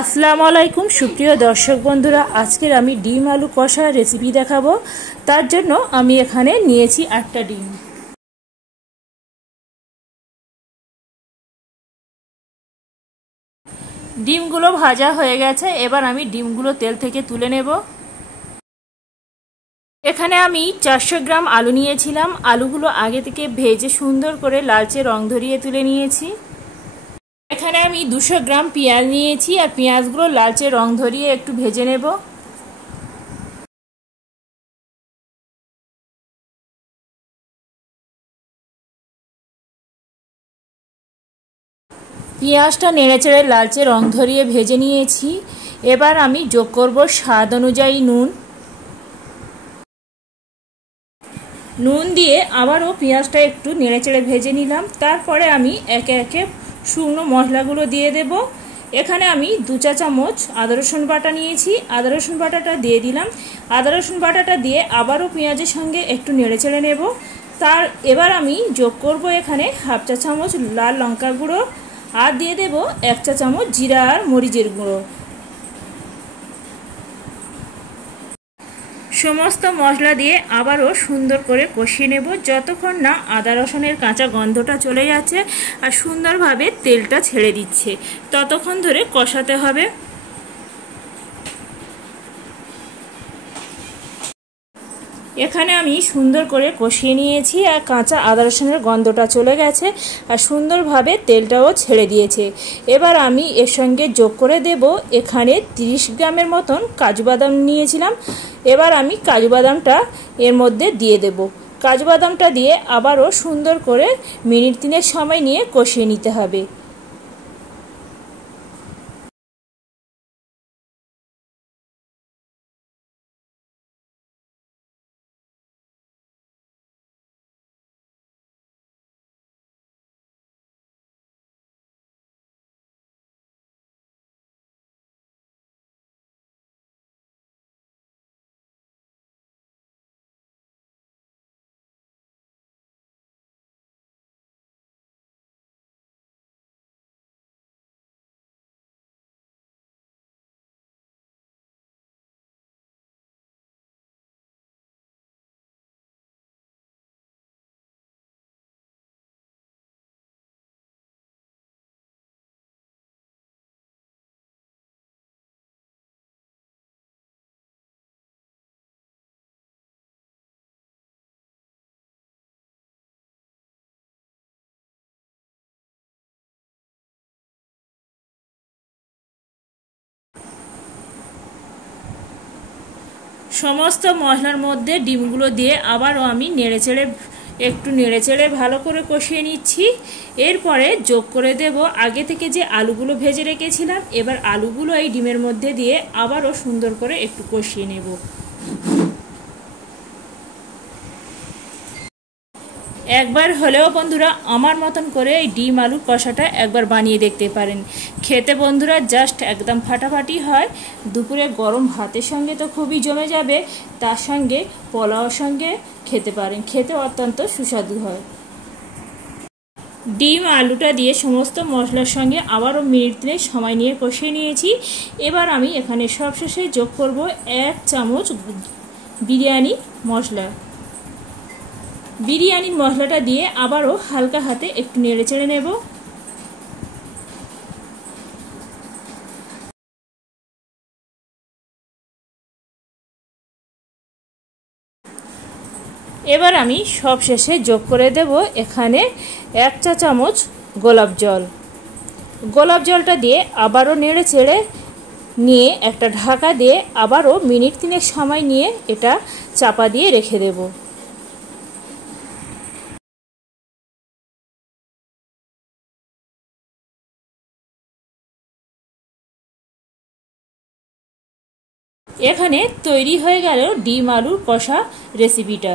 আসসালামু আলাইকুম সুপ্রিয় দর্শক বন্ধুরা, আজকের আমি ডিম আলু কষা রেসিপি দেখাবো। তার জন্য আমি এখানে নিয়েছি 8টা ডিম। ডিমগুলো ভাজা হয়ে গেছে, এবার আমি ডিমগুলো তেল থেকে তুলে নেব। এখানে আমি 400 গ্রাম আলু নিয়েছিলাম। আলুগুলো আগে থেকে ভেজে সুন্দর করে লালচে রং ধরিয়ে তুলে নিয়েছি। এখানে আমি 200 গ্রাম পেঁয়াজ নিয়েছি, আর পেঁয়াজগুলো লালচে রং ধরিয়ে একটু ভেজে নেব। পেঁয়াজটা নেড়েচেড়ে লালচে রং ধরিয়ে ভেজে নিয়েছি। এবার আমি যোগ করব স্বাদ অনুযায়ী নুন দিয়ে আবারও পেঁয়াজটা একটু নেড়েচেড়ে ভেজে নিলাম। তারপরে আমি একে একে শুকনো মশলাগুলো দিয়ে দেব। এখানে আমি 2 চা চামচ আদা রসুন বাটা নিয়েছি, আদা রসুন বাটাটা দিয়ে দিলাম। আদা রসুন বাটাটা দিয়ে আবারও পেঁয়াজের সঙ্গে একটু নেড়েচেড়ে নেব। এবার আমি যোগ করব এখানে 1/2 চা চামচ লাল লঙ্কার গুঁড়ো, আর দিয়ে দেব 1 চা চামচ জিরা আর মরিচের গুঁড়ো। সমস্ত মশলা দিয়ে আবারও সুন্দর করে কষিয়ে নেব, যতক্ষণ না আদা রসুনের কাঁচা গন্ধটা চলে যাচ্ছে আর সুন্দরভাবে তেলটা ছেড়ে দিচ্ছে, ততক্ষণ ধরে কষাতে হবে। এখানে আমি সুন্দর করে কষিয়ে নিয়েছি, আর কাঁচা আদা রসুনের গন্ধটা চলে গেছে আর সুন্দরভাবে তেলটাও ছেড়ে দিয়েছে। এবার আমি এর সঙ্গে যোগ করে দেব এখানে 30 গ্রামের মতন কাজু বাদাম নিয়েছিলাম। এবার আমি কাজু বাদামটা এর মধ্যে দিয়ে দেব। কাজু বাদামটা দিয়ে আবারও সুন্দর করে মিনিট 3 সময় নিয়ে কষিয়ে নিতে হবে। সমস্ত মশলার মধ্যে ডিমগুলো দিয়ে আবারও আমি একটু নেড়েচেড়ে ভালো করে কষিয়ে নিচ্ছি। এরপরে যোগ করে দেব আগে থেকে যে আলুগুলো ভেজে রেখেছিলাম। এবার আলুগুলো এই ডিমের মধ্যে দিয়ে আবারও সুন্দর করে একটু কষিয়ে নেব। একবার হলেও বন্ধুরা আমার মতন করে এই ডিম আলু কষাটা একবার বানিয়ে দেখতে পারেন। খেতে বন্ধুরা জাস্ট একদম ফাটাফাটি হয়। দুপুরে গরম ভাতের সঙ্গে তো খুবই জমে যাবে, তার সঙ্গে পোলাওর সঙ্গে খেতে পারেন, খেতে অত্যন্ত সুস্বাদু হয়। ডিম আলুটা দিয়ে সমস্ত মশলার সঙ্গে আবারও মিনিট 3 সময় নিয়ে কষিয়ে নিয়েছি। এবার আমি এখানে সবশেষে যোগ করব 1 চামচ বিরিয়ানি মশলা। বিরিয়ানির মশলাটা দিয়ে আবারও হালকা হাতে একটু নেড়েচেড়ে নেব। এবার আমি সবশেষে যোগ করে দেব এখানে 1 চা চামচ গোলাপ জল। গোলাপ জলটা দিয়ে আবারও নেড়েচেড়ে নিয়ে একটা ঢাকা দিয়ে আবারও মিনিট 3 সময় নিয়ে এটা চাপা দিয়ে রেখে দেব। এখানে তৈরি হয়ে গেল ডিম আলুর কষা রেসিপিটা।